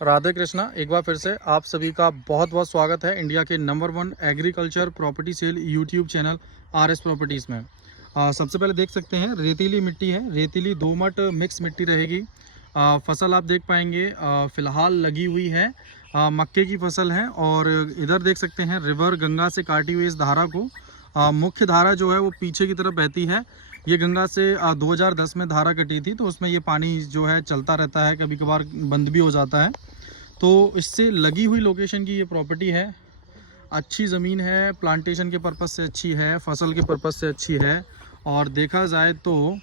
राधे कृष्णा। एक बार फिर से आप सभी का बहुत बहुत स्वागत है इंडिया के number 1 agriculture property sale YouTube channel RS properties में। सबसे पहले देख सकते हैं रेतीली मिट्टी है, रेतीली दोमट मिक्स मिट्टी रहेगी। फसल आप देख पाएंगे फ़िलहाल लगी हुई है, मक्के की फसल है। और इधर देख सकते हैं रिवर गंगा से काटी हुई इस धारा को, मुख्य धारा जो है वो पीछे की तरफ बहती है। ये गंगा से 2010 में धारा कटी थी, तो उसमें ये पानी जो है चलता रहता है, कभी कभार बंद भी हो जाता है। तो इससे लगी हुई लोकेशन की ये प्रॉपर्टी है। अच्छी ज़मीन है, प्लांटेशन के पर्पज़ से अच्छी है, फसल के पर्पज़ से अच्छी है। और देखा जाए तो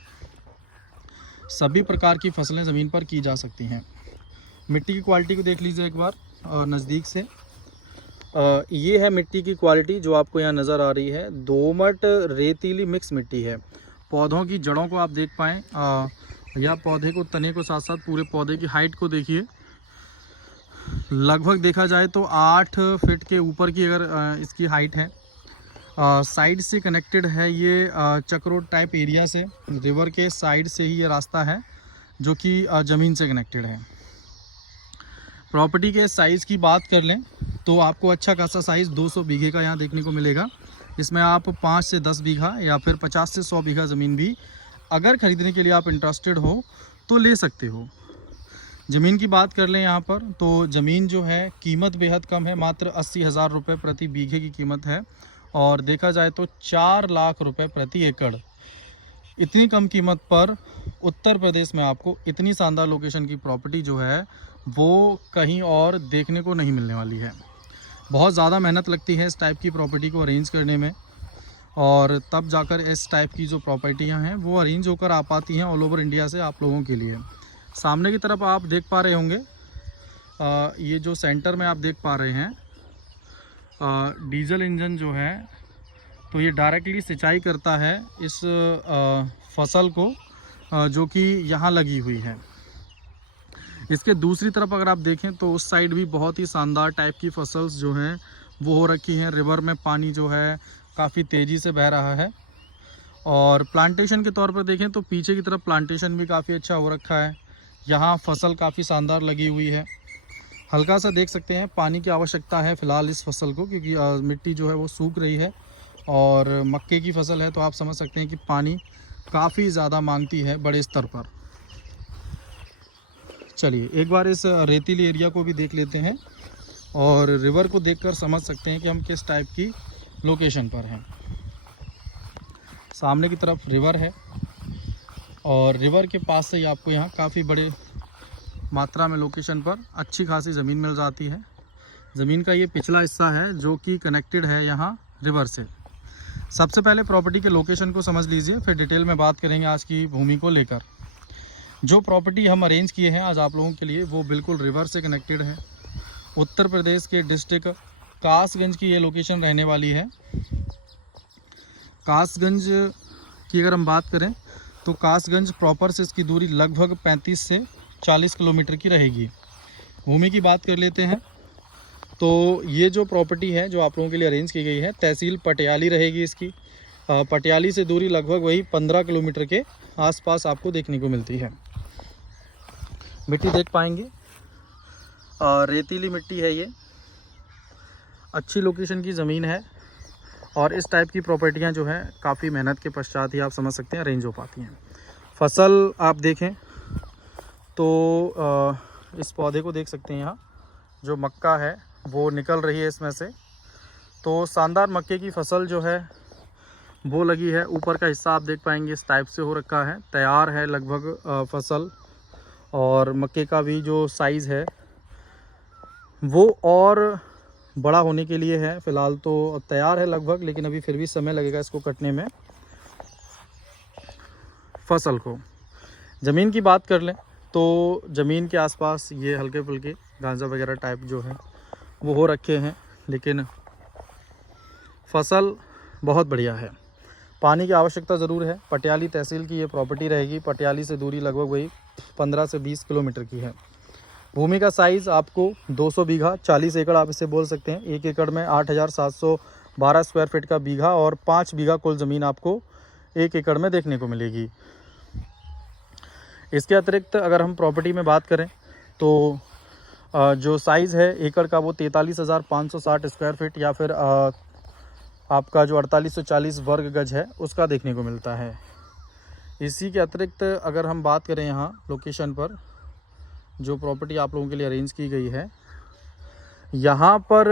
सभी प्रकार की फसलें ज़मीन पर की जा सकती हैं। मिट्टी की क्वालिटी को देख लीजिए एक बार नज़दीक से। ये है मिट्टी की क्वालिटी जो आपको यहाँ नज़र आ रही है। दोमट रेतीली मिक्स मिट्टी है। पौधों की जड़ों को आप देख पाएँ, या पौधे को, तने को, साथ साथ पूरे पौधे की हाइट को देखिए। लगभग देखा जाए तो 8 फीट के ऊपर की अगर इसकी हाइट है। साइड से कनेक्टेड है ये चक्रोड टाइप एरिया से, रिवर के साइड से ही ये रास्ता है जो कि ज़मीन से कनेक्टेड है। प्रॉपर्टी के साइज़ की बात कर लें तो आपको अच्छा खासा साइज़ 200 बीघे का यहाँ देखने को मिलेगा। इसमें आप 5 से 10 बीघा या फिर 50 से 100 बीघा ज़मीन भी अगर ख़रीदने के लिए आप इंटरेस्टेड हो तो ले सकते हो। ज़मीन की बात कर लें यहाँ पर तो ज़मीन जो है कीमत बेहद कम है, मात्र 80,000 रुपये प्रति बीघे की कीमत है। और देखा जाए तो 4 लाख रुपए प्रति एकड़। इतनी कम कीमत पर उत्तर प्रदेश में आपको इतनी शानदार लोकेशन की प्रॉपर्टी जो है वो कहीं और देखने को नहीं मिलने वाली है। बहुत ज़्यादा मेहनत लगती है इस टाइप की प्रॉपर्टी को अरेंज करने में, और तब जाकर इस टाइप की जो प्रॉपर्टियाँ हैं वो अरेंज होकर आ पाती हैं ऑल ओवर इंडिया से आप लोगों के लिए। सामने की तरफ आप देख पा रहे होंगे, ये जो सेंटर में आप देख पा रहे हैं डीजल इंजन जो है, तो ये डायरेक्टली सिंचाई करता है इस फसल को जो कि यहाँ लगी हुई है। इसके दूसरी तरफ अगर आप देखें तो उस साइड भी बहुत ही शानदार टाइप की फसल्स जो हैं वो हो रखी हैं। रिवर में पानी जो है काफ़ी तेज़ी से बह रहा है। और प्लांटेशन के तौर पर देखें तो पीछे की तरफ प्लांटेशन भी काफ़ी अच्छा हो रखा है। यहाँ फसल काफ़ी शानदार लगी हुई है। हल्का सा देख सकते हैं पानी की आवश्यकता है फ़िलहाल इस फसल को, क्योंकि मिट्टी जो है वो सूख रही है और मक्के की फसल है, तो आप समझ सकते हैं कि पानी काफ़ी ज़्यादा मांगती है बड़े स्तर पर। चलिए एक बार इस रेतीली एरिया को भी देख लेते हैं और रिवर को देखकर समझ सकते हैं कि हम किस टाइप की लोकेशन पर हैं। सामने की तरफ रिवर है और रिवर के पास से ही आपको यहाँ काफ़ी बड़े मात्रा में लोकेशन पर अच्छी खासी ज़मीन मिल जाती है। ज़मीन का ये पिछला हिस्सा है जो कि कनेक्टेड है यहाँ रिवर से। सबसे पहले प्रॉपर्टी के लोकेशन को समझ लीजिए, फिर डिटेल में बात करेंगे आज की भूमि को लेकर। जो प्रॉपर्टी हम अरेंज किए हैं आज आप लोगों के लिए वो बिल्कुल रिवर से कनेक्टेड है। उत्तर प्रदेश के डिस्ट्रिक्ट कासगंज की ये लोकेशन रहने वाली है। कासगंज की अगर हम बात करें तो कासगंज प्रॉपर से इसकी दूरी लगभग 35 से 40 किलोमीटर की रहेगी। भूमि की बात कर लेते हैं तो ये जो प्रॉपर्टी है जो आप लोगों के लिए अरेंज की गई है तहसील पटियाली रहेगी इसकी। पटियाली से दूरी लगभग वही 15 किलोमीटर के आसपास आपको देखने को मिलती है। मिट्टी देख पाएंगे, रेतीली मिट्टी है ये, अच्छी लोकेशन की ज़मीन है। और इस टाइप की प्रॉपर्टियां जो है काफ़ी मेहनत के पश्चात ही आप समझ सकते हैं अरेंज हो पाती हैं। फसल आप देखें तो इस पौधे को देख सकते हैं, यहाँ जो मक्का है वो निकल रही है इसमें से। तो शानदार मक्के की फसल जो है वो लगी है। ऊपर का हिस्सा आप देख पाएंगे इस टाइप से हो रखा है, तैयार है लगभग फसल। और मक्के का भी जो साइज़ है वो और बड़ा होने के लिए है। फ़िलहाल तो तैयार है लगभग, लेकिन अभी फिर भी समय लगेगा इसको कटने में फसल को। ज़मीन की बात कर लें तो ज़मीन के आसपास ये हल्के फुल्के गांजा वगैरह टाइप जो है वो हो रखे हैं, लेकिन फसल बहुत बढ़िया है। पानी की आवश्यकता ज़रूर है। पटियाली तहसील की ये प्रॉपर्टी रहेगी। पटियाली से दूरी लगभग वही 15 से 20 किलोमीटर की है। भूमि का साइज़ आपको 200 बीघा 40 एकड़ आप इसे बोल सकते हैं। 1 एकड़ में 8,712 स्क्वायर फीट का बीघा और 5 बीघा कुल ज़मीन आपको 1 एकड़ में देखने को मिलेगी। इसके अतिरिक्त अगर हम प्रॉपर्टी में बात करें तो जो साइज़ है एकड़ का वो 43,560 स्क्वायर फीट या फिर आपका जो 4840 वर्ग गज है उसका देखने को मिलता है। इसी के अतिरिक्त अगर हम बात करें यहाँ लोकेशन पर जो प्रॉपर्टी आप लोगों के लिए अरेंज की गई है, यहाँ पर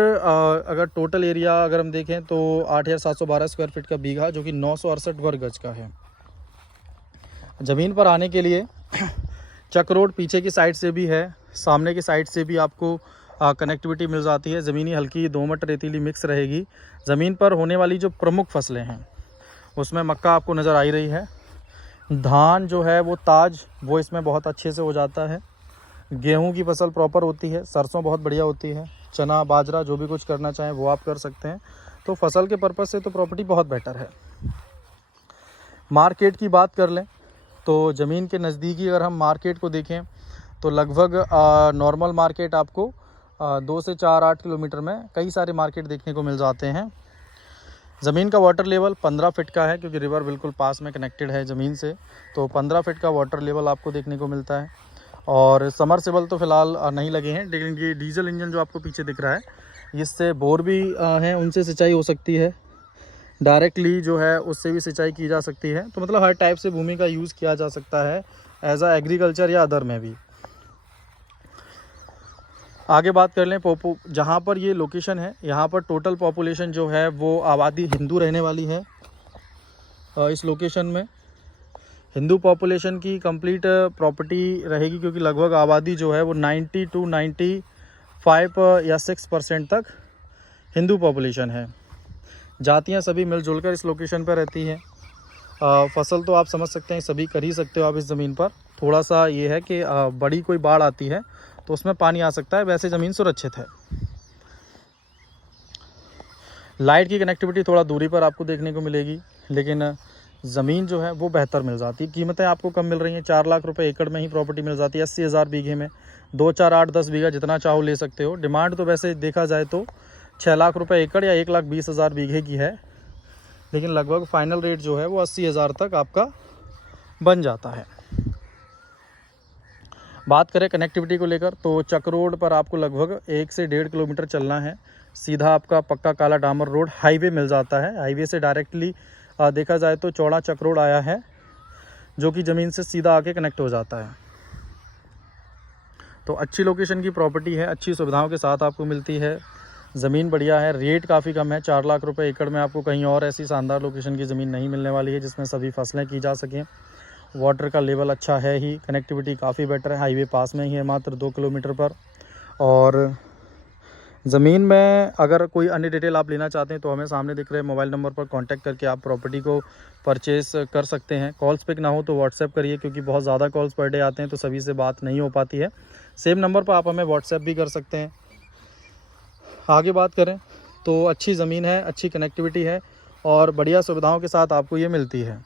अगर टोटल एरिया अगर हम देखें तो 8,712 स्क्वायर फीट का बीघा जो कि 968 वर्ग गज का है। ज़मीन पर आने के लिए चक रोड पीछे की साइड से भी है, सामने की साइड से भी आपको कनेक्टिविटी मिल जाती है। ज़मीनी हल्की दोमट रेतीली मिक्स रहेगी। ज़मीन पर होने वाली जो प्रमुख फसलें हैं उसमें मक्का आपको नज़र आ ही रही है। धान जो है वो ताज वो इसमें बहुत अच्छे से हो जाता है। गेहूं की फसल प्रॉपर होती है, सरसों बहुत बढ़िया होती है, चना बाजरा जो भी कुछ करना चाहें वो आप कर सकते हैं। तो फसल के पर्पज़ से तो प्रॉपर्टी बहुत बेटर है। मार्केट की बात कर लें तो ज़मीन के नज़दीकी अगर हम मार्केट को देखें तो लगभग नॉर्मल मार्केट आपको 2 से 4-8 किलोमीटर में कई सारे मार्केट देखने को मिल जाते हैं। ज़मीन का वाटर लेवल 15 फीट का है क्योंकि रिवर बिल्कुल पास में कनेक्टेड है ज़मीन से, तो 15 फीट का वाटर लेवल आपको देखने को मिलता है। और समरसेबल तो फ़िलहाल नहीं लगे हैं, लेकिन ये डीजल इंजन जो आपको पीछे दिख रहा है इससे बोर भी हैं, उनसे सिंचाई हो सकती है। डायरेक्टली जो है उससे भी सिंचाई की जा सकती है। तो मतलब हर टाइप से भूमि का यूज़ किया जा सकता है एज आ एग्रीकल्चर या अदर में भी। आगे बात कर लें जहाँ पर ये लोकेशन है यहाँ पर टोटल पॉपुलेशन जो है वो आबादी हिंदू रहने वाली है। इस लोकेशन में हिंदू पॉपुलेशन की कंप्लीट प्रॉपर्टी रहेगी क्योंकि लगभग आबादी जो है वो 90 to 95 या 6% तक हिंदू पॉपुलेशन है। जातियाँ सभी मिलजुल कर इस लोकेशन पर रहती हैं। फसल तो आप समझ सकते हैं सभी कर ही सकते हो आप इस ज़मीन पर। थोड़ा सा ये है कि बड़ी कोई बाढ़ आती है तो उसमें पानी आ सकता है, वैसे ज़मीन सुरक्षित है। लाइट की कनेक्टिविटी थोड़ा दूरी पर आपको देखने को मिलेगी, लेकिन ज़मीन जो है वो बेहतर मिल जाती है। कीमतें आपको कम मिल रही हैं, 4 लाख रुपए एकड़ में ही प्रॉपर्टी मिल जाती है 80,000 बीघे में। 2, 4, 8, 10 बीघा जितना चाहो ले सकते हो। डिमांड तो वैसे देखा जाए तो 6 लाख रुपए एकड़ या 1,20,000 बीघे की है, लेकिन लगभग फाइनल रेट जो है वो 80,000 तक आपका बन जाता है। बात करें कनेक्टिविटी को लेकर तो चक रोड पर आपको लगभग 1 से 1.5 किलोमीटर चलना है। सीधा आपका पक्का काला डामर रोड हाईवे मिल जाता है। हाईवे से डायरेक्टली देखा जाए तो चौड़ा चक रोड आया है जो कि ज़मीन से सीधा आके कनेक्ट हो जाता है। तो अच्छी लोकेशन की प्रॉपर्टी है, अच्छी सुविधाओं के साथ आपको मिलती है। ज़मीन बढ़िया है, रेट काफ़ी कम है। 4 लाख रुपए एकड़ में आपको कहीं और ऐसी शानदार लोकेशन की ज़मीन नहीं मिलने वाली है जिसमें सभी फसलें की जा सकें। वाटर का लेवल अच्छा है ही, कनेक्टिविटी काफ़ी बेटर है, हाईवे पास में ही है मात्र 2 किलोमीटर पर। और ज़मीन में अगर कोई अन्य डिटेल आप लेना चाहते हैं तो हमें सामने दिख रहे मोबाइल नंबर पर कांटेक्ट करके आप प्रॉपर्टी को परचेस कर सकते हैं। कॉल्स पिक ना हो तो व्हाट्सएप करिए क्योंकि बहुत ज़्यादा कॉल्स पर डे आते हैं तो सभी से बात नहीं हो पाती है। सेम नंबर पर आप हमें व्हाट्सएप भी कर सकते हैं। आगे बात करें तो अच्छी ज़मीन है, अच्छी कनेक्टिविटी है और बढ़िया सुविधाओं के साथ आपको ये मिलती है।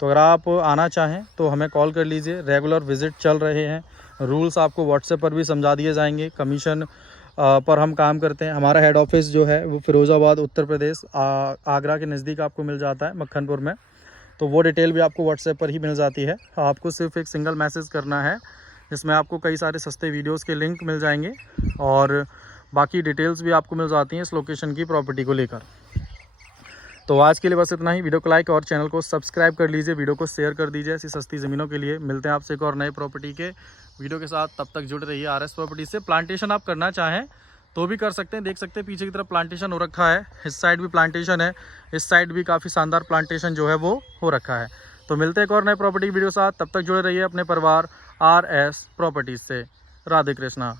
तो अगर आप आना चाहें तो हमें कॉल कर लीजिए। रेगुलर विज़िट चल रहे हैं। रूल्स आपको व्हाट्सएप पर भी समझा दिए जाएंगे। कमीशन पर हम काम करते हैं। हमारा हेड ऑफिस जो है वो फ़िरोज़ाबाद उत्तर प्रदेश आगरा के नज़दीक आपको मिल जाता है, मक्खनपुर में। तो वो डिटेल भी आपको व्हाट्सएप पर ही मिल जाती है। आपको सिर्फ एक सिंगल मैसेज करना है जिसमें आपको कई सारे सस्ते वीडियोज़ के लिंक मिल जाएंगे और बाकी डिटेल्स भी आपको मिल जाती हैं इस लोकेशन की प्रॉपर्टी को लेकर। तो आज के लिए बस इतना ही। वीडियो को लाइक और चैनल को सब्सक्राइब कर लीजिए, वीडियो को शेयर कर दीजिए ऐसी सस्ती ज़मीनों के लिए। मिलते हैं आपसे एक और नए प्रॉपर्टी के वीडियो के साथ, तब तक जुड़े रहिए आरएस प्रॉपर्टी से। प्लांटेशन आप करना चाहें तो भी कर सकते हैं। देख सकते हैं पीछे की तरफ प्लांटेशन हो रखा है, इस साइड भी प्लांटेशन है, इस साइड भी काफ़ी शानदार प्लांटेशन जो है वो हो रखा है। तो मिलते हैं एक और नए प्रॉपर्टी वीडियो के साथ, तब तक जुड़े रहिए अपने परिवार आरएस प्रॉपर्टीज से। राधे कृष्णा।